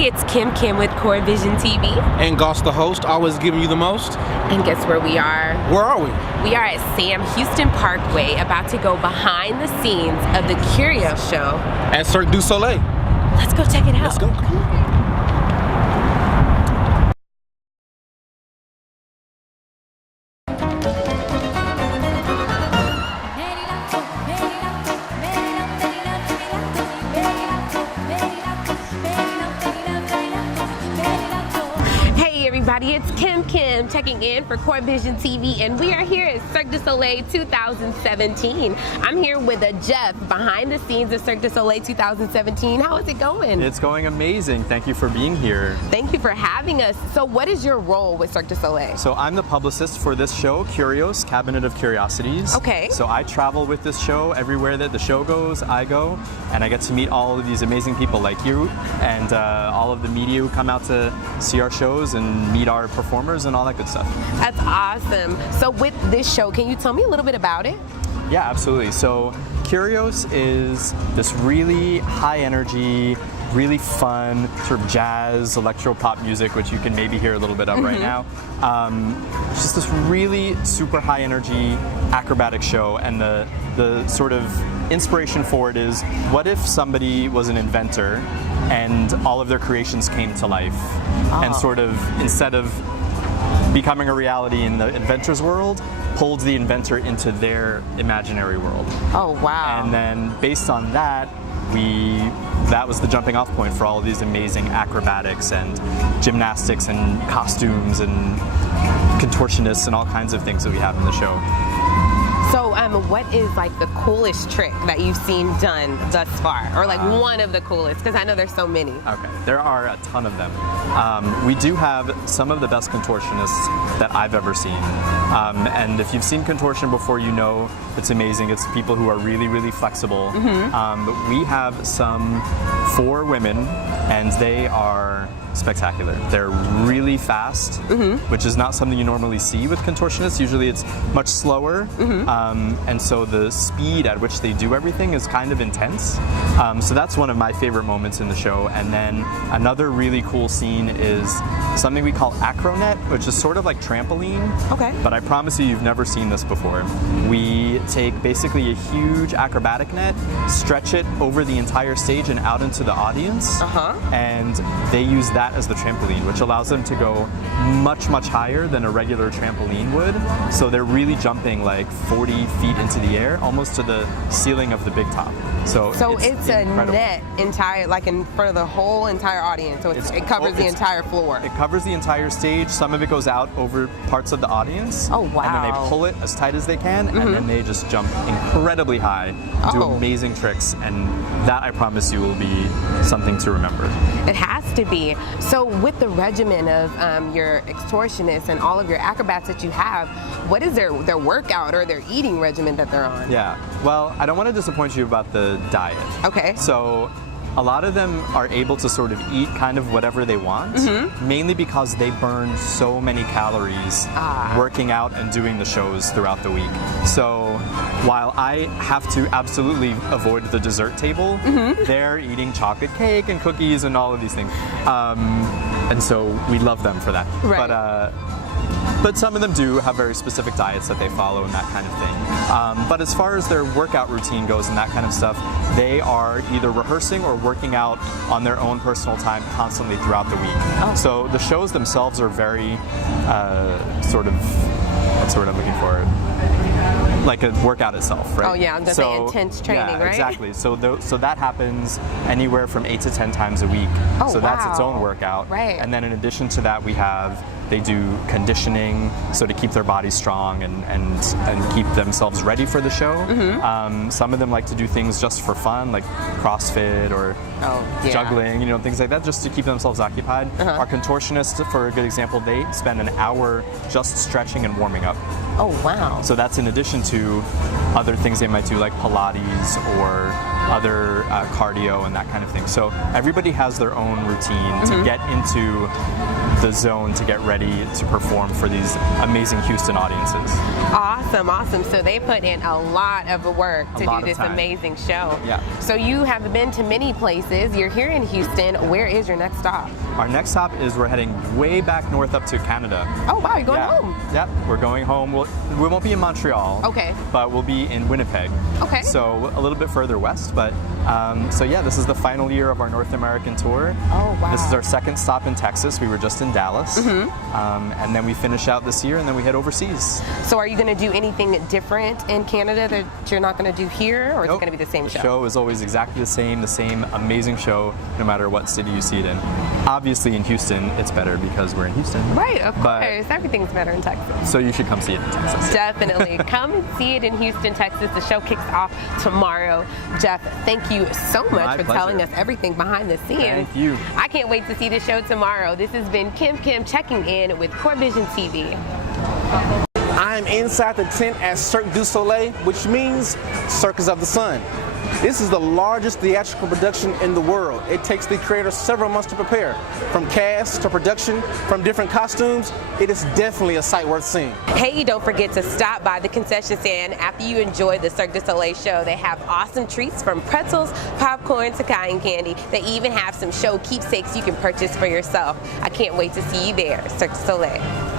everybody, it's Kim with CoreVizion TV. And Goss the host, always giving you the most. And guess where we are? Where are we? We are at Sam Houston Parkway, about to go behind the scenes of the Kurios show. At Cirque Du Soleil. Let's go check it out. Let's go. Everybody, it's Kim checking in for CoreVizion TV, and we are here at Cirque Du Soleil 2017. I'm here with Jeff behind the scenes of Cirque Du Soleil 2017. How is it going? It's going amazing. Thank you for being here. Thank you for having us. So what is your role with Cirque Du Soleil? So I'm the publicist for this show, Kurios Cabinet of Curiosities. Okay. So I travel with this show everywhere that the show goes, I go, and I get to meet all of these amazing people like you and all of the media who come out to see our shows and meet our performers and all that good stuff. That's awesome. So with this show, can you tell me a little bit about it? Yeah, absolutely. So Kurios is this really high energy, really fun sort of jazz, electro pop music, which you can maybe hear a little bit of right now. Just this really super high energy acrobatic show, and the sort of inspiration for it is, what if somebody was an inventor and all of their creations came to life and sort of, instead of becoming a reality in the inventor's world, pulled the inventor into their imaginary world. Oh, wow. And then based on that, that was the jumping off point for all of these amazing acrobatics and gymnastics and costumes and contortionists and all kinds of things that we have in the show. So what is like the coolest trick that you've seen done thus far? Or like one of the coolest, because I know there's so many. Okay, there are a ton of them. We do have some of the best contortionists that I've ever seen. And if you've seen contortion before, you know it's amazing. It's people who are really, really flexible. But we have 4 women, and they are spectacular. They're really fast, which is not something you normally see with contortionists. Usually it's much slower, and so the speed at which they do everything is kind of intense. So that's one of my favorite moments in the show. And then another really cool scene is something we call acronet, which is sort of like trampoline. Okay. But I promise you've never seen this before. We take basically a huge acrobatic net, stretch it over the entire stage and out into the audience, and they use that as the trampoline, which allows them to go much, much higher than a regular trampoline would. So they're really jumping like 40 feet into the air, almost to the ceiling of the big top. So it's a net like in front of the whole entire audience. So it covers the entire floor. It covers the entire stage. Some of it goes out over parts of the audience. Oh, wow. And then they pull it as tight as they can, and then they just jump incredibly high, do amazing tricks, and that, I promise you, will be something to remember. It has to be. So with the regimen of your extortionists and all of your acrobats that you have, what is their workout or their eating regimen that they're on? Yeah, well, I don't want to disappoint you about the diet. Okay. So a lot of them are able to sort of eat kind of whatever they want, mainly because they burn so many calories working out and doing the shows throughout the week. So while I have to absolutely avoid the dessert table, they're eating chocolate cake and cookies and all of these things. And so we love them for that. Right. But some of them do have very specific diets that they follow and that kind of thing. But as far as their workout routine goes and that kind of stuff, they are either rehearsing or working out on their own personal time constantly throughout the week. So the shows themselves are very sort of, what's the word I'm looking for? Like a workout itself, right? Oh yeah, I'm gonna say intense training, right? Exactly. So that happens anywhere from 8 to 10 times a week. So that's its own workout. Right. And then in addition to that, they do conditioning, so to keep their bodies strong and keep themselves ready for the show. Some of them like to do things just for fun, like CrossFit or juggling, things like that, just to keep themselves occupied. Our contortionists, for a good example, they spend an hour just stretching and warming up. Oh, wow. So that's in addition to other things they might do, like Pilates or other cardio and that kind of thing. So everybody has their own routine to get into the zone, to get ready ready to perform for these amazing Houston audiences. Awesome, awesome. So they put in a lot of work to do this amazing show. Yeah. So you have been to many places. You're here in Houston. Where is your next stop? Our next stop is we're heading way back north up to Canada. Oh wow, you're going home. Yep, we're going home. We won't be in Montreal. Okay. But we'll be in Winnipeg. Okay. So a little bit further west, but so yeah, this is the final year of our North American tour. Oh wow. This is our second stop in Texas. We were just in Dallas. And then we finish out this year and then we head overseas. So are you going to do anything different in Canada that you're not going to do here, or is it going to be the same show? The show is always exactly the same amazing show, no matter what city you see it in. Obviously in Houston, it's better because we're in Houston. Right, of course. Everything's better in Texas. So you should come see it in Texas. Definitely. Come and see it in Houston, Texas. The show kicks off tomorrow. Jeff, thank you so much for telling us everything behind the scenes. Thank you. I can't wait to see the show tomorrow. This has been Kim checking in with CoreVizion TV. I'm inside the tent at Cirque Du Soleil, which means Circus of the Sun. This is the largest theatrical production in the world. It takes the creators several months to prepare. From cast to production, from different costumes, it is definitely a sight worth seeing. Hey, don't forget to stop by the concession stand after you enjoy the Cirque du Soleil show. They have awesome treats from pretzels, popcorn to cotton candy. They even have some show keepsakes you can purchase for yourself. I can't wait to see you there, Cirque du Soleil.